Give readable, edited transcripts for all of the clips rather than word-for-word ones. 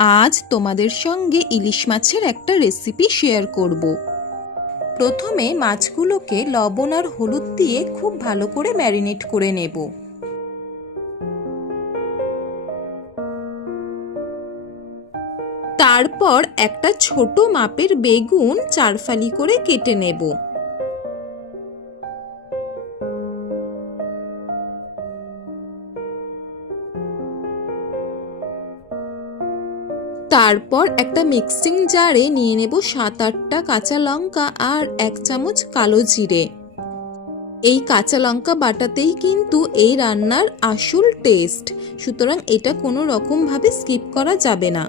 আজ তোমাদের সঙ্গে ইলিশ মাছের একটা রেসিপি শেয়ার করব। প্রথমে মাছগুলোকে লবণ আর হলুদ দিয়ে খুব ভালো করে ম্যারিনেট করে নেব। তারপর একটা ছোট মাপের বেগুন 4 ফালি করে কেটে নেব। তারপর একটা মিক্সিং জারে নিয়ে নেব 7-8টা কাঁচা লঙ্কা আর 1 চামচ কালো জিরে। এই কাঁচা লঙ্কা বাটাতেই কিন্তু এই রান্নার আসল টেস্ট, সুতরাং এটা কোনো রকমভাবে স্কিপ করা যাবে না।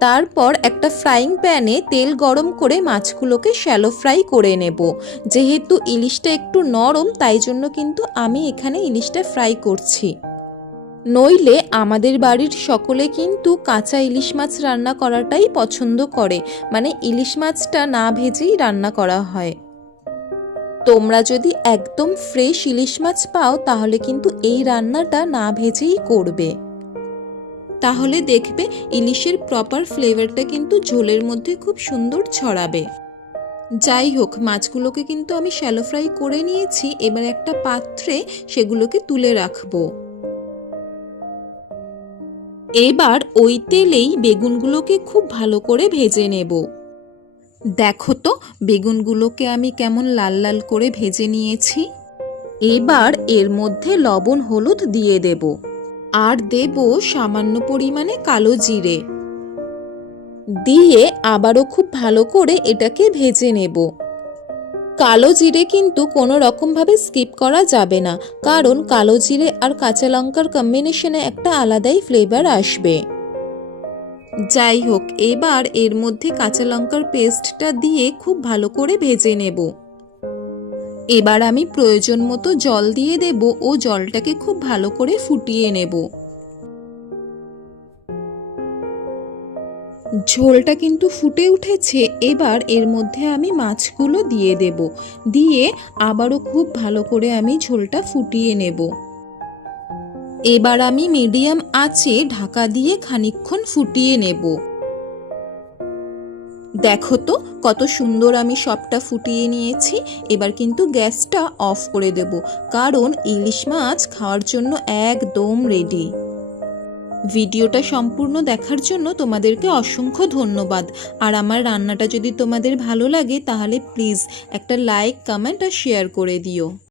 তারপর একটা ফ্রাইং প্যানে তেল গরম করে মাছগুলোকে শ্যালো ফ্রাই করে নেব। যেহেতু ইলিশটা একটু নরম, তাই জন্য কিন্তু আমি এখানে ইলিশটা ফ্রাই করছি। নইলে আমাদের বাড়ির সকলে কিন্তু কাঁচা ইলিশ মাছ রান্না করাটাই পছন্দ করে, মানে ইলিশ মাছটা না ভেজেই রান্না করা হয়। তোমরা যদি একদম ফ্রেশ ইলিশ মাছ পাও তাহলে কিন্তু এই রান্নাটা না ভেজেই করবে, তাহলে দেখবে ইলিশের প্রপার ফ্লেভারটা কিন্তু ঝোলের মধ্যে খুব সুন্দর ছড়াবে। যাই হোক, মাছগুলোকে কিন্তু আমি শ্যালো ফ্রাই করে নিয়েছি। এবার একটা পাত্রে সেগুলোকে তুলে রাখবো। এবার ওই তেলেই বেগুনগুলোকে খুব ভালো করে ভেজে নেব। দেখো তো বেগুনগুলোকে আমি কেমন লাল লাল করে ভেজে নিয়েছি। এবার এর মধ্যে লবণ হলুদ দিয়ে দেব, আর দেব সামান্য পরিমাণে কালো জিরে দিয়ে আবারও খুব ভালো করে এটাকে ভেজে নেব। কালো জিরে কিন্তু কোনো রকমভাবে স্কিপ করা যাবে না, কারণ কালো জিরে আর কাঁচা লঙ্কার কম্বিনেশনে একটা আলাদাই ফ্লেভার আসবে। যাই হোক, এবার এর মধ্যে কাঁচা লঙ্কার পেস্টটা দিয়ে খুব ভালো করে ভেজে নেব। এবার আমি প্রয়োজন মতো জল দিয়ে দেব ও জলটাকে খুব ভালো করে ফুটিয়ে নেব। ঝোলটা কিন্তু ফুটে উঠেছে। এবার এর মধ্যে আমি মাছগুলো দিয়ে দেব, দিয়ে আবারও খুব ভালো করে আমি ঝোলটা ফুটিয়ে নেব। এবার আমি মিডিয়াম আঁচে ঢাকা দিয়ে খানিকক্ষণ ফুটিয়ে নেব। দেখো তো কত সুন্দর আমি সবটা ফুটিয়ে নিয়েছি। এবার কিন্তু গ্যাসটা অফ করে দেব, কারণ ইলিশ মাছ খাওয়ার জন্য একদম রেডি। ভিডিওটা সম্পূর্ণ দেখার জন্য তোমাদেরকে অসংখ্য ধন্যবাদ। আর আমার রান্নাটা যদি তোমাদের ভালো লাগে তাহলে প্লিজ একটা লাইক, কমেন্ট আর শেয়ার করে দিও।